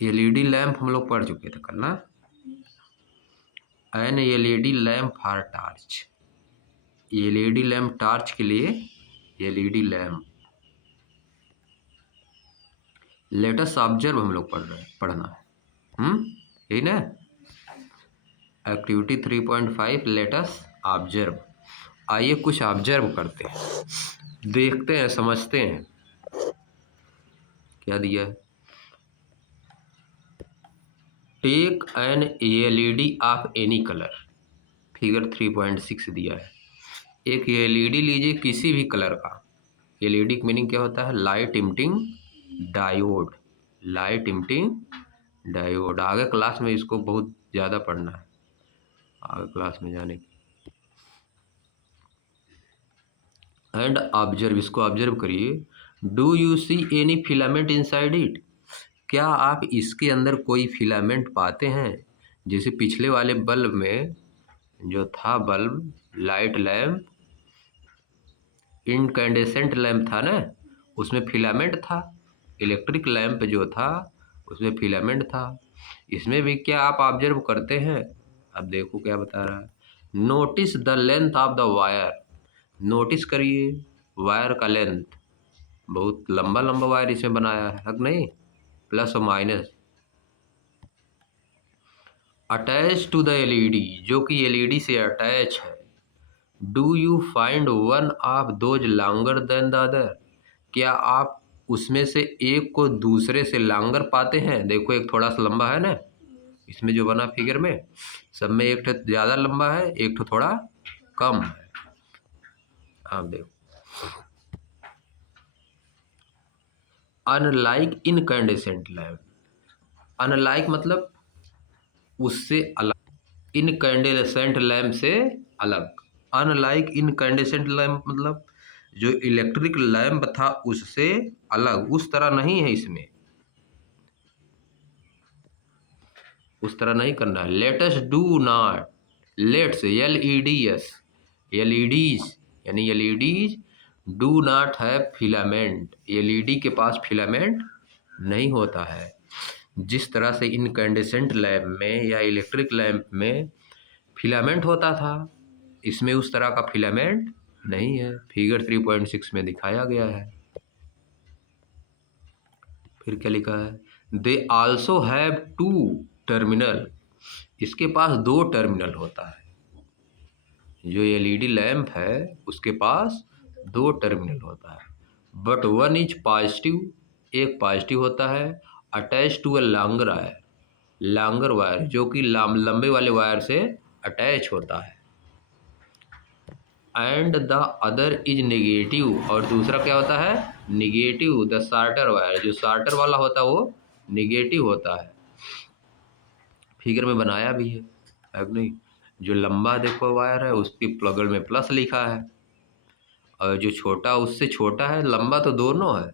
LED lamp हम लोग पढ़ चुके थे कल ना। An LED lamp for torch, LED lamp torch के लिए एलईडी लैंप। लेटेस्ट ऑब्जर्व हम लोग पढ़ना है, यही ना। Activity 3.5 latest observe. आइए कुछ ऑब्जर्व करते हैं, देखते हैं, समझते हैं क्या दिया है। Take an LED of any colour, figure 3.6 दिया है। एक एलईडी लीजिए किसी भी कलर का। एलईडी का मीनिंग क्या होता है? Light emitting diode, light emitting diode. आगे क्लास में इसको बहुत ज़्यादा पढ़ना है, आगे क्लास में जाने की। एंड ऑब्जर्व, इसको ऑब्जर्व करिए। Do you see any filament inside it, क्या आप इसके अंदर कोई फिलामेंट पाते हैं? जैसे पिछले वाले बल्ब में जो था bulb, light lamp, incandescent lamp था ना, उसमें फिलामेंट था। इलेक्ट्रिक लैंप जो था उसमें फिलामेंट था। इसमें भी क्या आप ऑब्जर्व करते हैं? अब देखो क्या बता रहा है। Notice the length of the wire, notice करिए वायर का लेंथ, बहुत लंबा लंबा वायर इसमें बनाया है कि नहीं, प्लस और minus. Attach to the LED, जो कि एलईडी से अटैच है। Do you find one of those longer than the other, क्या आप उसमें से एक को दूसरे से लॉन्गर पाते हैं? देखो एक थोड़ा सा लंबा है ना, इसमें जो बना फिगर में, सब में एक तो ज़्यादा लंबा है, एक तो थोड़ा कम है। आप देखो, अनलाइक इनकैंडेसेंट लैंप, अनलाइक मतलब उससे अलग, इनकैंडेसेंट लैंप से अलग। अनलाइक इनकैंडेसेंट लैंप मतलब जो इलेक्ट्रिक लैंप था उससे अलग, उस तरह नहीं है, इसमें उस तरह नहीं करना है। Latest do not, let's LEDs, LEDs यानी LEDs do not have filament, LED के पास फिलामेंट नहीं होता है। जिस तरह से इनकैंडेसेंट लैंप में या इलेक्ट्रिक लैंप में फिलामेंट होता था, इसमें उस तरह का फिलामेंट नहीं है, फिगर 3.6 में दिखाया गया है। फिर क्या लिखा है? They also have two terminal, इसके पास दो टर्मिनल होता है। जो एलईडी लैंप है उसके पास दो टर्मिनल होता है। बट वन इज पॉजिटिव, एक पॉजिटिव होता है, attach to a longer wire, longer wire जो कि लंबे वाले वायर से अटैच होता है। And the other is negative, और दूसरा क्या होता है? निगेटिव, द शार्टर वायर, जो शार्टर वाला होता है वो निगेटिव होता है। फिगर में बनाया भी है अब नहीं। जो लंबा देखो वायर है उसके बगल में प्लस लिखा है, और जो छोटा उससे छोटा है, लंबा तो दोनों है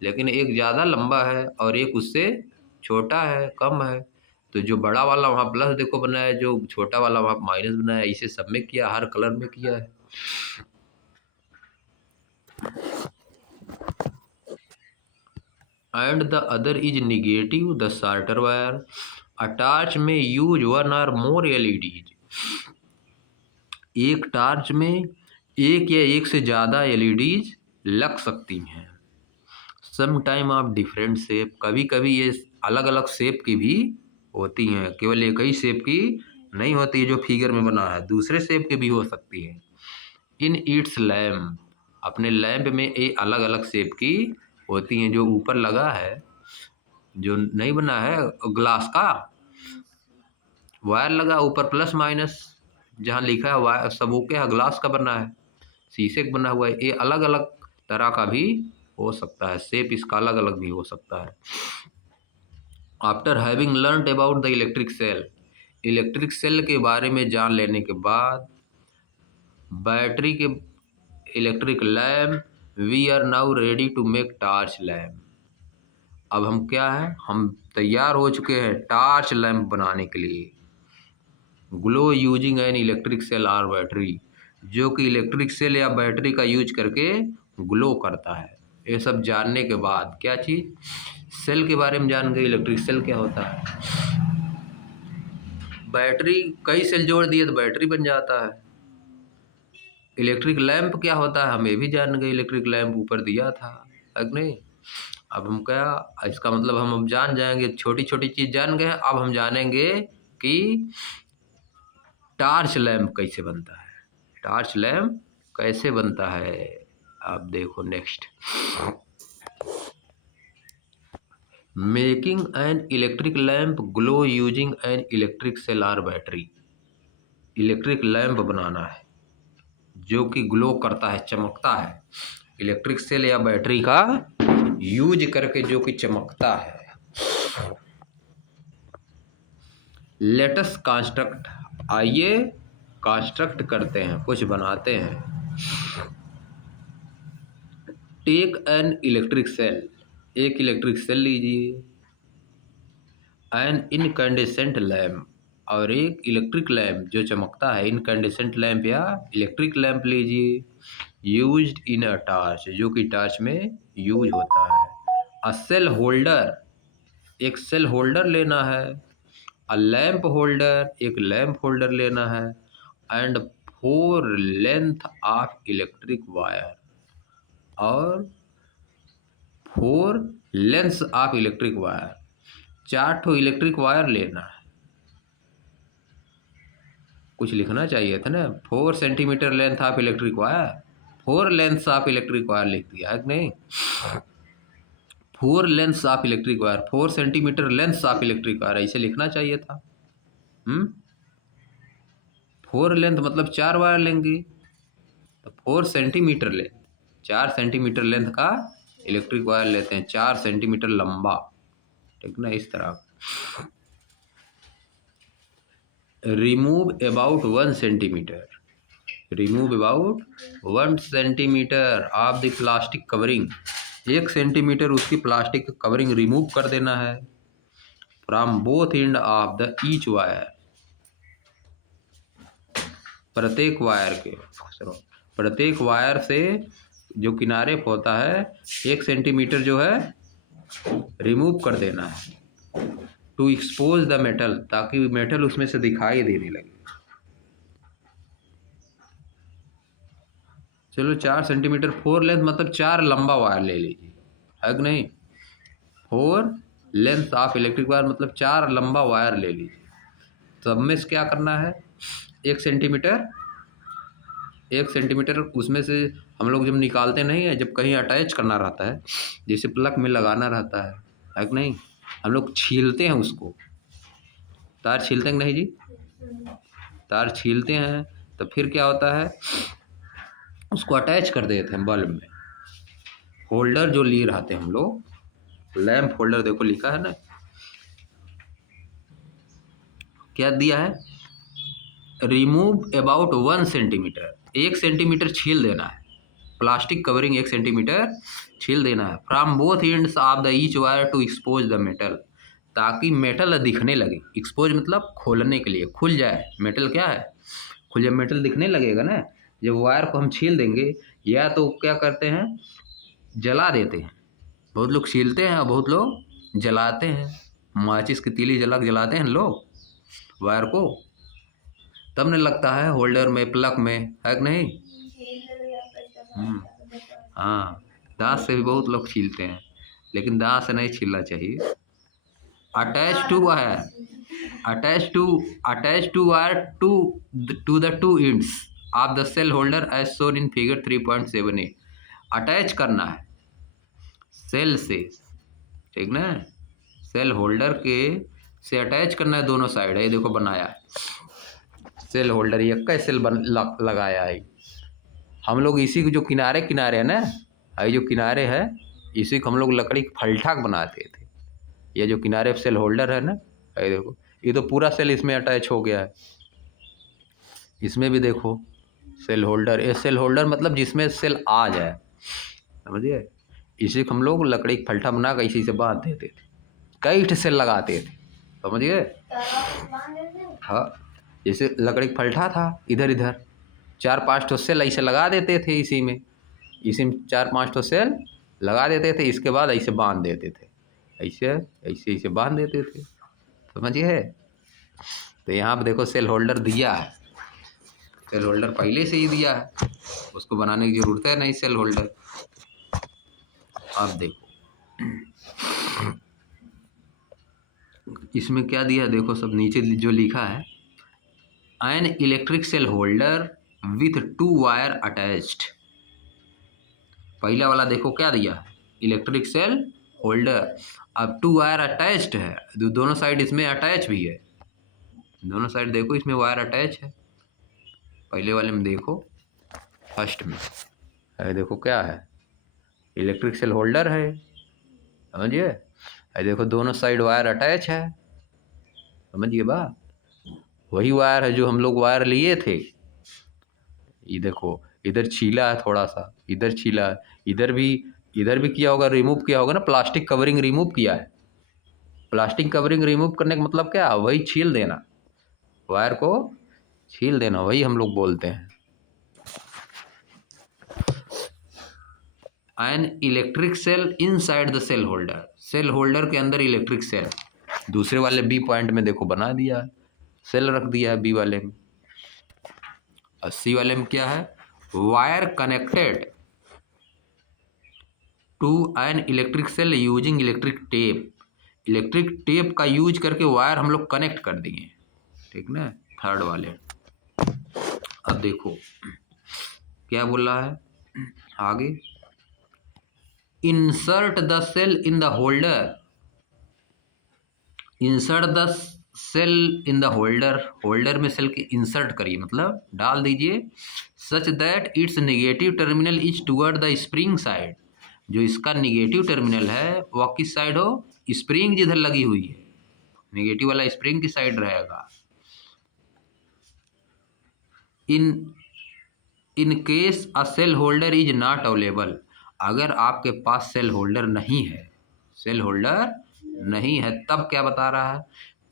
लेकिन एक ज़्यादा लंबा है और एक उससे छोटा है, कम है। तो जो बड़ा वाला वहाँ प्लस देखो बनाया है, जो छोटा वाला वहाँ माइनस बनाया है। इसे सब में किया, हर कलर में किया है। And the other is negative, the shorter wire. A torch में use one or more LEDs, एक टॉर्च में एक या एक से ज़्यादा एलईडीज लग सकती हैं। Some time of different shape, कभी कभी ये अलग अलग शेप की भी होती हैं, केवल एक ही शेप की नहीं होती है जो फिगर में बना है, दूसरे शेप की भी हो सकती है। इन इट्स लैम्प, अपने लैंप में ये अलग अलग शेप की होती हैं। जो ऊपर लगा है, जो नहीं बना है ग्लास का वायर लगा ऊपर प्लस माइनस, जहाँ लिखा है वायर सब ओके है, ग्लास का बना है, शीशे का बना हुआ है। ये अलग अलग तरह का भी हो सकता है, शेप इसका अलग अलग भी हो सकता है। After having learned about the electric cell, electric cell के बारे में जान लेने के बाद, बैटरी के electric lamp, we are now ready to make torch lamp. अब हम क्या है, हम तैयार हो चुके हैं टॉर्च लैम्प बनाने के लिए। Glow using an electric cell और बैटरी, जो कि इलेक्ट्रिक सेल या बैटरी का यूज करके ग्लो करता है। ये सब जानने के बाद क्या चीज़, सेल के बारे में जान गए, इलेक्ट्रिक सेल क्या होता है। बैटरी, कई सेल जोड़ दिए तो बैटरी बन जाता है। इलेक्ट्रिक लैंप क्या होता है, हम ये भी जान गए, इलेक्ट्रिक लैंप ऊपर दिया था, है कि नहीं। अब हम क्या, इसका मतलब हम अब जान जाएंगे, छोटी छोटी चीज़ जान गए, अब हम जानेंगे कि टार्च लैंप कैसे बनता है। टार्च लैंप कैसे बनता है, आप देखो next. Making an electric lamp glow using an electric cell or battery. Electric lamp बनाना है जो कि ग्लो करता है, चमकता है, इलेक्ट्रिक सेल या बैटरी का यूज करके जो कि चमकता है। लेटस कंस्ट्रक्ट, आइए कंस्ट्रक्ट करते हैं, कुछ बनाते हैं। टेक एन इलेक्ट्रिक सेल, एक इलेक्ट्रिक सेल लीजिए, एन इनकैंडेसेंट लैम्प, और एक इलेक्ट्रिक लैंप जो चमकता है, इनकैंडेसेंट लैंप या इलेक्ट्रिक लैंप लीजिए, यूज्ड इन अ टार्च, जो कि टार्च में यूज होता है। अ सेल होल्डर, एक सेल होल्डर लेना है। अ लैंप होल्डर, एक लैंप होल्डर लेना है। And 4 length of electric wire, और 4 लेंथ ऑफ इलेक्ट्रिक वायर, 4 ठो इलेक्ट्रिक वायर लेना है। कुछ लिखना चाहिए था ना, 4 centimetre length of electric wire, 4 length of electric wire लिख दिया है कि नहीं। 4 length of electric wire, 4 centimetre length of electric wire, ऐसे लिखना चाहिए था। 4 लेंथ मतलब 4 वायर लेंगे, तो 4 सेंटीमीटर लेंथ, 4 सेंटीमीटर लेंथ का इलेक्ट्रिक वायर लेते हैं, 4 सेंटीमीटर लंबा, ठीक ना, इस तरह। Remove about 1 centimetre, remove about 1 centimetre of the plastic covering, 1 centimetre उसकी प्लास्टिक कवरिंग रिमूव कर देना है। From both end of the each wire, प्रत्येक वायर के, प्रत्येक वायर से जो किनारे पे होता है 1 सेंटीमीटर जो है रिमूव कर देना है। टू एक्सपोज द मेटल, ताकि मेटल उसमें से दिखाई देने लगे। चलो 4 सेंटीमीटर 4 लेंथ मतलब 4 लंबा वायर ले लीजिए, है कि नहीं। 4 लेंथ ऑफ इलेक्ट्रिक वायर मतलब 4 लंबा वायर ले लीजिए। सब में से क्या करना है, 1 सेंटीमीटर, 1 सेंटीमीटर उसमें से हम लोग जब निकालते नहीं है, जब कहीं अटैच करना रहता है, जैसे प्लग में लगाना रहता है कि नहीं, हम लोग छीलते हैं उसको, तार छीलते हैं कि नहीं जी, तार छीलते हैं, तो फिर क्या होता है, उसको अटैच कर देते हैं बल्ब में। होल्डर जो लिए रहते हैं हम लोग, लैंप होल्डर, देखो लिखा है ना, क्या दिया है, रिमूव अबाउट 1 सेंटीमीटर, 1 सेंटीमीटर छील देना है, प्लास्टिक कवरिंग 1 सेंटीमीटर छील देना है। From both ends of the each wire to expose the metal, ताकि मेटल दिखने लगे। एक्सपोज मतलब खोलने के लिए, खुल जाए मेटल, क्या है, खुल, जब मेटल दिखने लगेगा ना, जब वायर को हम छील देंगे, या तो क्या करते हैं, जला देते हैं, बहुत लोग छीलते हैं और बहुत लोग जलाते हैं, माचिस की तीली जलाते हैं लोग वायर को, तब नहीं लगता है होल्डर में, प्लग में, है कि नहीं। हाँ, दांत से भी बहुत लोग छीलते हैं, लेकिन दांत से नहीं छीलना चाहिए। Attach to wire, attach to wire to the 2 ends of the cell holder as shown in figure 3.78, attach करना है सेल से, ठीक ना, सेल होल्डर के से अटैच करना है, दोनों साइड है, देखो बनाया है सेल होल्डर, ये कैसे सेल लगाया है हम लोग, इसी के जो किनारे किनारे है ना, ये जो किनारे है, इसी को हम लोग लकड़ी फलठाक बनाते थे। ये जो किनारे सेल होल्डर है ना, ये देखो, ये तो पूरा सेल इसमें अटैच हो गया है, इसमें भी देखो सेल होल्डर, ये सेल होल्डर मतलब जिसमें सेल आ जाए, समझिए, इसी को हम लोग लकड़ी का फलठा बना कर इसी से बांध देते थे, कई ठे सेल लगाते थे, समझिए। हाँ, जैसे लकड़ी का फलठा था, इधर इधर 4-5 ठो सेल ऐसे लगा देते थे, इसी में 4-5 ठो सेल लगा देते थे, इसके बाद ऐसे बांध देते थे, ऐसे ऐसे ऐसे बांध देते थे, समझिए। तो यहाँ पर देखो सेल होल्डर दिया है, सेल होल्डर पहले से ही दिया है, उसको बनाने की जरूरत है नहीं सेल होल्डर। अब देखो इसमें क्या दिया है, देखो सब नीचे जो लिखा है, an electric cell holder with 2 wire attached. पहला वाला देखो क्या दिया है, इलेक्ट्रिक सेल होल्डर, अब 2 वायर अटैच्ड है, दोनों साइड इसमें अटैच भी है, दोनों साइड देखो इसमें वायर अटैच है। पहले वाले में देखो, फर्स्ट में है, देखो क्या है, इलेक्ट्रिक सेल होल्डर है, समझिए। देखो दोनों साइड वायर अटैच है, समझिए बात। वही वायर है जो हम लोग वायर लिए थे, ये देखो इधर छीला है थोड़ा सा, इधर छीला है, इधर भी किया होगा, रिमूव किया होगा ना, प्लास्टिक कवरिंग रिमूव किया है। प्लास्टिक कवरिंग रिमूव करने का मतलब क्या, वही छील देना, वायर को छील देना, वही हम लोग बोलते हैं। An electric cell inside the cell holder, cell holder के अंदर इलेक्ट्रिक सेल। दूसरे वाले बी पॉइंट में देखो बना दिया, सेल रख दिया है बी वाले में। और सी वाले में क्या है, wire connected to an electric cell using electric tape. Electric tape का यूज करके वायर हम लोग कनेक्ट कर दिए, ठीक ना, थर्ड वाले। अब देखो क्या बोल रहा है आगे, insert the cell in the holder, insert the cell in the holder, holder में सेल के इंसर्ट करिए, मतलब डाल दीजिए, such that its negative terminal is toward the spring side, जो इसका नेगेटिव टर्मिनल है वह किस साइड हो, स्प्रिंग जिधर लगी हुई है, नेगेटिव वाला स्प्रिंग की साइड रहेगा। In case a cell holder is not available, अगर आपके पास सेल होल्डर नहीं है, सेल होल्डर नहीं है, तब क्या बता रहा है,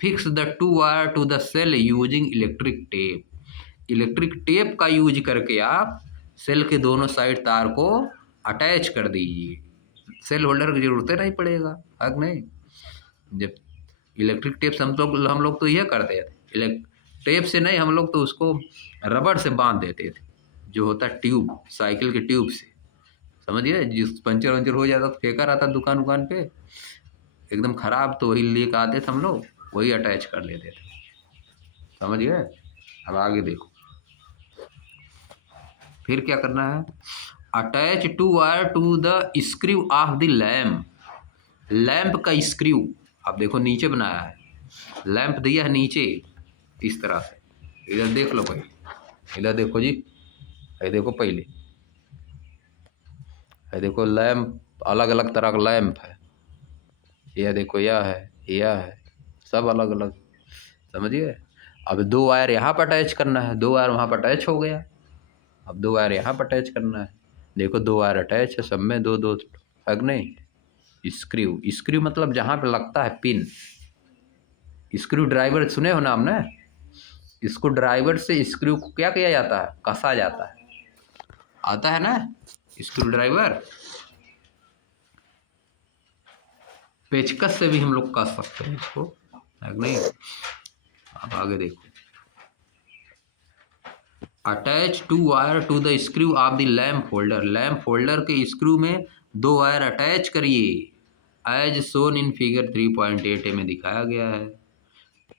fix the 2 wire to the cell using electric tape, electric tape का यूज करके आप सेल के दोनों साइड तार को अटैच कर दीजिए, सेल होल्डर की जरूरत नहीं पड़ेगा, हक नहीं। जब इलेक्ट्रिक टेप से हम लोग तो यह करते थे, टेप से नहीं, हम लोग तो उसको रबड़ से बांध देते थे, जो होता है ट्यूब, साइकिल के ट्यूब से, समझिए। जिस पंचर वंचर हो जाता तो फेंका रहता दुकान पे एकदम खराब, तो वही लेकर आते थे हम लोग, वही अटैच कर लेते थे, समझ गए। अब आगे देखो फिर क्या करना है, attach 2 wire to the screw of the lamp, lamp का स्क्रू, अब देखो नीचे बनाया है, लैंप दिया है नीचे इस तरह से, इधर देख लो पहले, इधर देखो जी, ये देखो पहले, ये देखो लैंप, अलग अलग तरह का लैंप है, यह देखो यह है, सब अलग अलग, समझिए। अब 2 वायर यहाँ पर अटैच करना है, 2 वायर वहाँ पर अटैच हो गया, अब 2 वायर यहाँ पर अटैच करना है, देखो 2 वायर अटैच है, सब में दो दो, है नहीं। स्क्रू, स्क्रू मतलब जहाँ पे लगता है पिन, स्क्रू ड्राइवर सुने हो नाम ना, इसको ड्राइवर से स्क्रू को क्या किया जाता है, कसा जाता है, आता है ना स्क्रू ड्राइवर, पेचकस से भी हम लोग कस सकते हैं इसको, नहीं। अब आगे देखो, attach 2 wire to the screw of the lamp holder, lamp holder के स्क्रू में 2 वायर अटैच करिए, एज सोन इन फिगर 3.8 में दिखाया गया है।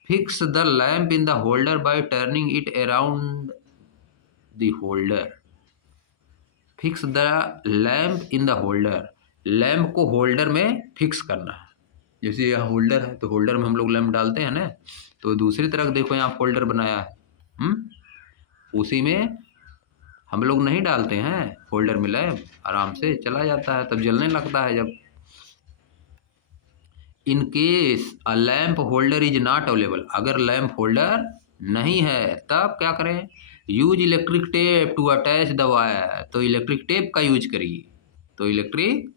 Fix the lamp in the holder by turning it around the holder, fix the lamp in the holder, lamp को holder में fix करना है, जैसे यह होल्डर है तो होल्डर में हम लोग लैंप डालते हैं ना, तो दूसरी तरफ देखो यहाँ होल्डर बनाया है, उसी में हम लोग नहीं डालते हैं होल्डर में लैंप, आराम से चला जाता है, तब जलने लगता है जब। In case a lamp holder is not available, अगर लैंप होल्डर नहीं है तब क्या करें, use electric tape to attach the wire, तो इलेक्ट्रिक टेप का यूज करिए, तो इलेक्ट्रिक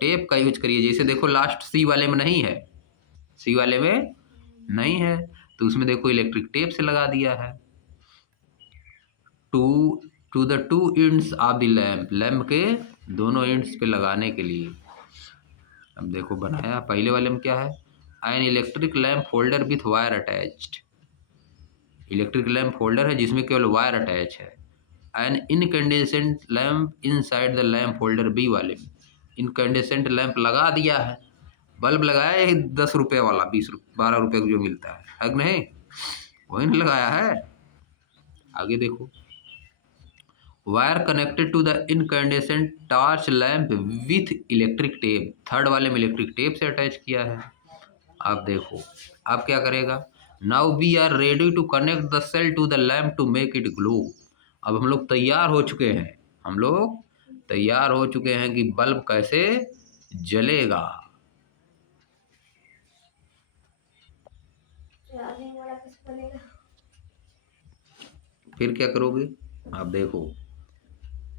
टेप का यूज करिए, जैसे देखो लास्ट सी वाले में नहीं है, सी वाले में नहीं है, तो उसमें देखो इलेक्ट्रिक टेप से लगा दिया है। To the 2 ends of the lamp, lamp के दोनों एंड्स पे लगाने के लिए। अब देखो बनाया, पहले वाले में क्या है, an electric lamp holder with wire attached. Electric lamp holder है जिसमें केवल वायर अटैच है। An incandescent lamp inside the lamp holder B वाले में इनकैंडेसेंट लैम्प लगा दिया है, बल्ब लगाया है 10 रुपये वाला, 12 रुपये जो मिलता है कि नहीं, वही नहीं लगाया है। आगे देखो, wire connected to the incandescent torch lamp with electric tape, third वाले में इलेक्ट्रिक टेप से अटैच किया है। आप देखो अब क्या करेगा, now we are ready to connect the cell to the lamp to make it glow. अब हम लोग तैयार हो चुके हैं, हम लोग तैयार हो चुके हैं कि बल्ब कैसे जलेगा। फिर क्या करोगे, आप देखो,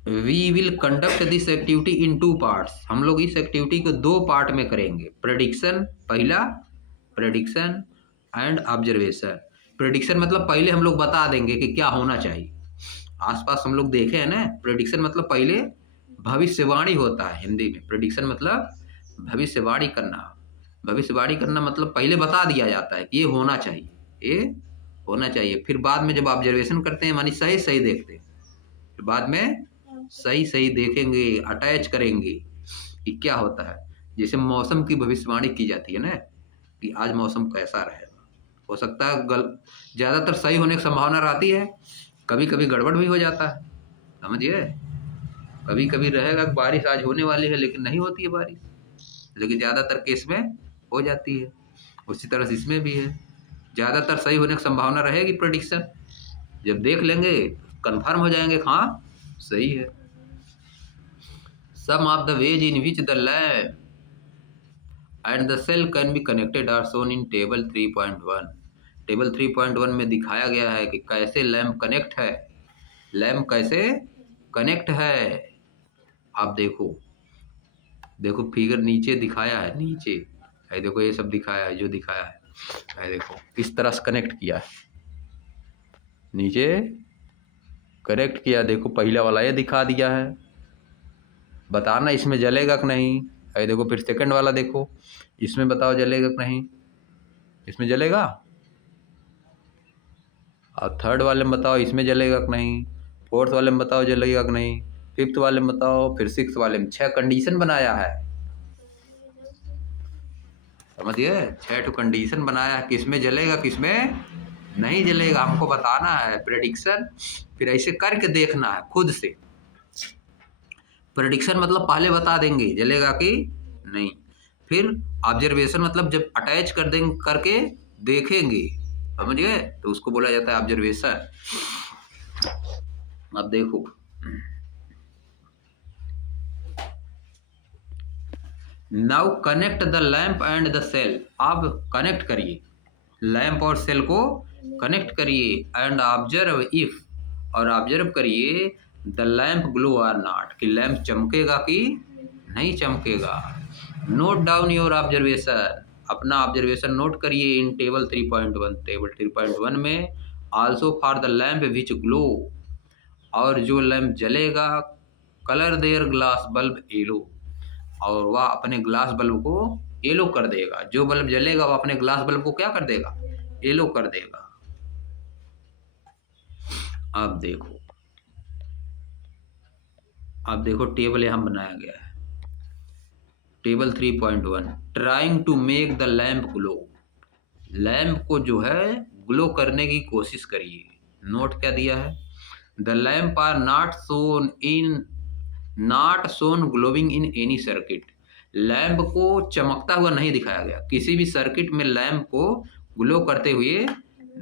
we will conduct this activity in 2 parts. हम लोग इस एक्टिविटी को 2 पार्ट में करेंगे। प्रेडिक्शन, पहला प्रेडिक्शन एंड ऑब्जर्वेशन। प्रेडिक्शन मतलब पहले हम लोग बता देंगे कि क्या होना चाहिए, आसपास हम लोग देखे हैं ना। प्रेडिक्शन मतलब पहले भविष्यवाणी होता है, हिंदी में प्रेडिक्शन मतलब भविष्यवाणी करना। भविष्यवाणी करना मतलब पहले बता दिया जाता है कि ये होना चाहिए, ये होना चाहिए। फिर बाद में जब ऑब्जर्वेशन करते हैं, मानी सही सही देखते हैं, फिर बाद में सही सही देखेंगे, अटैच करेंगे कि क्या होता है। जैसे मौसम की भविष्यवाणी की जाती है ना, कि आज मौसम कैसा रहेगा, हो सकता है ज़्यादातर सही होने की संभावना रहती है, कभी कभी गड़बड़ भी हो जाता है, समझिए। कभी कभी रहेगा बारिश आज होने वाली है लेकिन नहीं होती है बारिश, लेकिन ज़्यादातर केस में हो जाती है। उसी तरह से इसमें भी है, ज़्यादातर सही होने की संभावना रहेगी। प्रेडिक्शन जब देख लेंगे कंफर्म हो जाएंगे हाँ सही है। Some of the ways in which the lamp and the cell can be connected are shown in table 3.1। Table 3.1 में दिखाया गया है कि कैसे लैम्प कनेक्ट है, लैम्प कैसे कनेक्ट है। आप देखो, देखो फिगर नीचे दिखाया है, नीचे है देखो, ये सब दिखाया है जो दिखाया है देखो किस तरह से कनेक्ट किया है, नीचे कनेक्ट किया। देखो पहला वाला ये दिखा दिया है, बताना इसमें जलेगा कि नहीं। है देखो फिर सेकंड वाला देखो, इसमें बताओ जलेगा कि नहीं, इसमें जलेगा। और थर्ड वाले में बताओ इसमें जलेगा कि नहीं, फोर्थ वाले में बताओ जलेगा कि नहीं, फिफ्थ वाले में बताओ, फिर सिक्स वाले में। 6 कंडीशन बनाया है, समझिए, 6 कंडीशन बनाया है, किसमें जलेगा किसमें नहीं जलेगा, हमको बताना है। प्रेडिक्शन फिर ऐसे करके देखना है खुद से। प्रेडिक्शन मतलब पहले बता देंगे जलेगा कि नहीं। फिर ऑब्जर्वेशन मतलब जब अटैच कर देंगे करके देखेंगे, समझ गए, तो उसको बोला जाता है ऑब्जर्वेशन। अब देखो, now connect the lamp and the cell. अब कनेक्ट करिए, लैम्प और सेल को कनेक्ट करिए। एंड ऑब्जर्व इफ, और ऑब्जर्व करिए the lamp glow or not, कि लैम्प चमकेगा कि नहीं चमकेगा। नोट डाउन योर ऑब्जर्वेशन, अपना ऑब्जर्वेशन नोट करिए इन टेबल 3.1। टेबल 3.1 में also for the lamp which glow, और जो लैम्प जलेगा, colour their glass bulb yellow, और वह अपने ग्लास बल्ब को येलो कर देगा। जो बल्ब जलेगा वह अपने ग्लास बल्ब को क्या कर देगा, येलो कर देगा। अब देखो, अब देखो टेबल यहाँ बनाया गया है, table 3.1, trying to make the lamp glow. Lamp को जो है ग्लो करने की कोशिश करिए। नोट क्या दिया है, the lamp are not shown glowing in any circuit. Lamp को चमकता हुआ नहीं दिखाया गया, किसी भी सर्किट में लैम्प को ग्लो करते हुए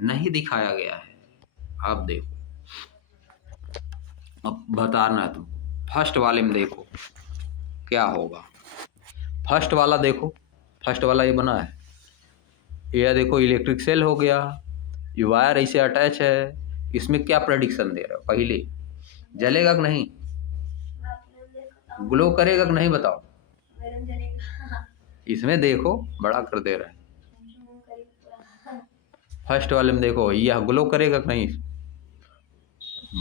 नहीं दिखाया गया है। आप देखो, अब बताना तुम। फर्स्ट वाले में देखो क्या होगा। फर्स्ट वाला देखो, फर्स्ट वाला ये बना है, ये देखो इलेक्ट्रिक सेल हो गया, ये वायर ऐसे अटैच है, इसमें क्या प्रेडिक्शन दे रहा है, पहले जलेगा कि नहीं, ग्लो करेगा कि नहीं बताओ। इसमें देखो बड़ा कर दे रहा है, फर्स्ट वाले में देखो यह ग्लो करेगा कि नहीं,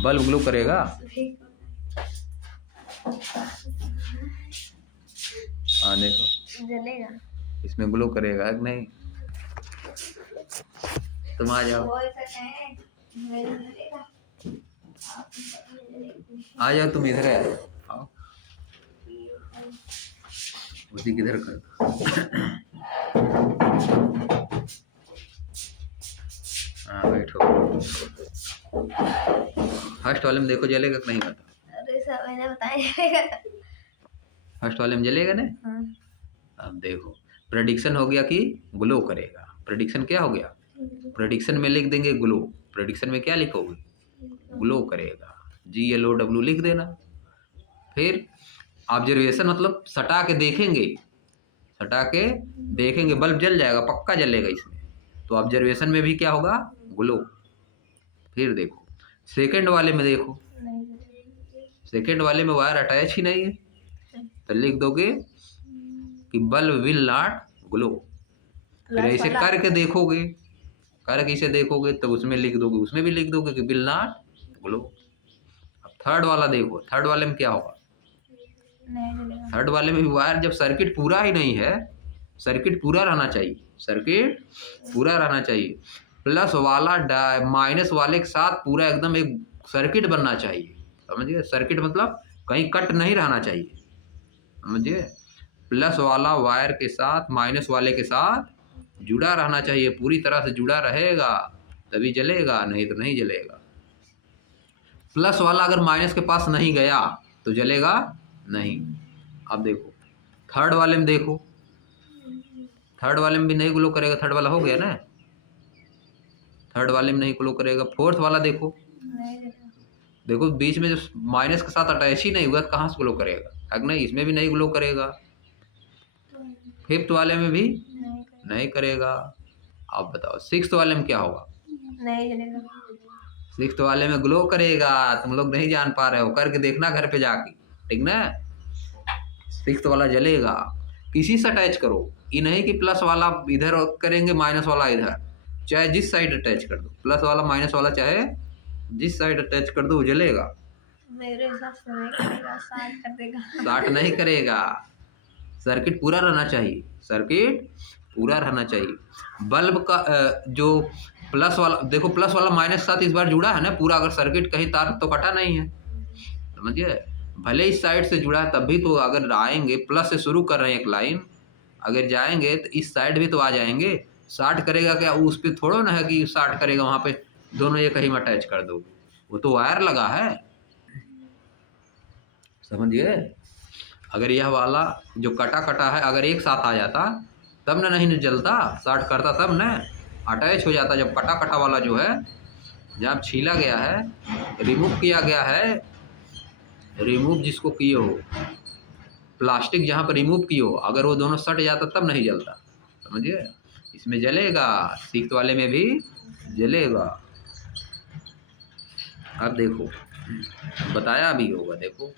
बल्ब ग्लो करेगा। हाँ देखो जलेगा। इसमें ग्लो करेगा कि नहीं? तुम आ जाओ, आ जाओ तुम इधर आओ, उसी किधर कर। हाँ बैठो। फर्स्ट वाले में देखो जलेगा कि नहीं बता। अरे सर मैंने बताया। फर्स्ट वाले में जलेगा ना। हाँ। अब देखो प्रेडिक्शन हो गया कि ग्लो करेगा। प्रेडिक्शन क्या हो गया? प्रेडिक्शन में लिख देंगे ग्लो। प्रेडिक्शन में क्या लिखोगे? ग्लो करेगा। GLOW लिख देना। फिर ऑब्जर्वेशन मतलब सटा के देखेंगे, सटा के देखेंगे बल्ब जल जाएगा, पक्का जलेगा इसमें। तो ऑब्जर्वेशन में भी क्या होगा? ग्लो। फिर देखो सेकंड वाले में देखो, सेकंड वाले में वायर अटैच ही नहीं है, तो लिख दोगे कि बल्ब विल नॉट ग्लो। फिर ऐसे करके देखोगे, करके इसे देखोगे तो उसमें लिख दोगे, उसमें भी लिख दोगे कि विल नॉट ग्लो। अब थर्ड वाला देखो, थर्ड वाले में क्या होगा? थर्ड वाले में भी वायर जब सर्किट पूरा ही नहीं है, सर्किट पूरा रहना चाहिए, सर्किट पूरा रहना चाहिए, प्लस वाला माइनस वाले के साथ पूरा एकदम एक सर्किट बनना चाहिए। समझिए सर्किट मतलब कहीं कट नहीं रहना चाहिए, समझिए। प्लस वाला वायर के साथ माइनस वाले के साथ जुड़ा रहना चाहिए, पूरी तरह से जुड़ा रहेगा तभी जलेगा, नहीं तो नहीं जलेगा। प्लस वाला अगर माइनस के पास नहीं गया तो जलेगा नहीं। अब देखो थर्ड वाले में देखो, थर्ड वाले में भी नहीं ग्लो करेगा, थर्ड वाला हो गया ना, थर्ड वाले में नहीं ग्लो करेगा। फोर्थ वाला देखो, देखो बीच में जो माइनस के साथ अटैच ही नहीं हुआ कहाँ से ग्लो करेगा? है नहीं, इसमें भी नहीं ग्लो करेगा। फिफ्थ वाले में भी नहीं करेगा। अब बताओ सिक्स्थ वाले में क्या होगा? नहीं जलेगा। सिक्स्थ वाले में ग्लो करेगा, तुम लोग नहीं जान पा रहे हो, करके देखना घर पे जाके, ठीक ना। सिक्स्थ वाला जलेगा। किसी से अटैच करो, ये नहीं कि प्लस वाला इधर करेंगे माइनस वाला इधर, चाहे जिस साइड अटैच कर दो, प्लस वाला माइनस वाला चाहे जिस साइड अटैच कर दो वो जलेगा। मेरे हिसाब से नहीं करेगा, शार्ट कर देगा। शार्ट नहीं करेगा, सर्किट पूरा रहना चाहिए, सर्किट पूरा रहना चाहिए। बल्ब का जो प्लस वाला देखो, प्लस वाला माइनस साथ इस बार जुड़ा है ना पूरा, अगर सर्किट कहीं तार तो कटा नहीं है, समझिए। भले इस साइड से जुड़ा है तब भी तो अगर आएंगे, प्लस से शुरू कर रहे हैं एक लाइन, अगर जाएंगे तो इस साइड भी तो आ जाएंगे। शार्ट करेगा क्या? उस पर थोड़ा ना है कि शार्ट करेगा, वहाँ पे दोनों एक ही में अटैच कर दो, वो तो वायर लगा है, समझिए। अगर यह वाला जो कटा कटा है अगर एक साथ आ जाता तब ना नहीं जलता, शार्ट करता तब ना अटैच हो जाता। जब कटा कटा वाला जो है, जब छीला गया है, रिमूव किया गया है, रिमूव जिसको किए हो, प्लास्टिक जहाँ पर रिमूव किए हो, अगर वो दोनों सट जाता तब नहीं जलता, समझिए। इसमें जलेगा, सिक्स्थ वाले में भी जलेगा। अब देखो बताया भी होगा, देखो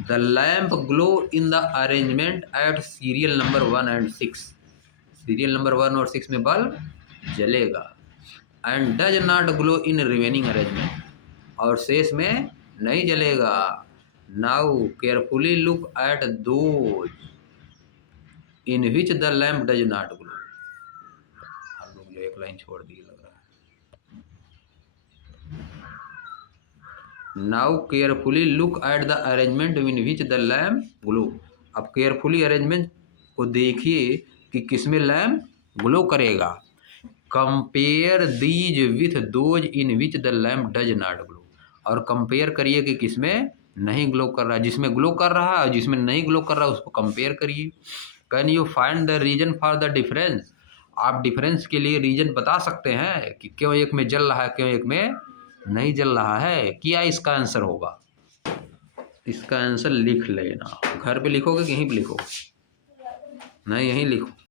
the lamp glow in the arrangement at serial number 1 and 6। Serial number 1 और 6 में बल्ब जलेगा। And does not glow in remaining arrangement, और शेष में नहीं जलेगा। Now carefully look at those in which the lamp does not glow. हम लोग जो एक लाइन छोड़ दिए लग रहा है। Now carefully look at the arrangement in which the lamp glow. अब केयरफुली अरेंजमेंट को देखिए कि किसमें लैम्प ग्लो करेगा। Compare these with those in which the lamp does not glow, और कंपेयर करिए कि किसमें नहीं ग्लो कर रहा है, जिसमें ग्लो कर रहा है और जिसमें नहीं ग्लो कर रहा है उसको कंपेयर करिए। Can you find the reason for the difference. आप डिफरेंस के लिए रीजन बता सकते हैं कि क्यों एक में जल रहा है क्यों एक में नहीं जल रहा है। क्या इसका आंसर होगा? इसका आंसर लिख लेना, घर पे लिखोगे कि यहीं पे लिखोगे? नहीं यहीं लिखो।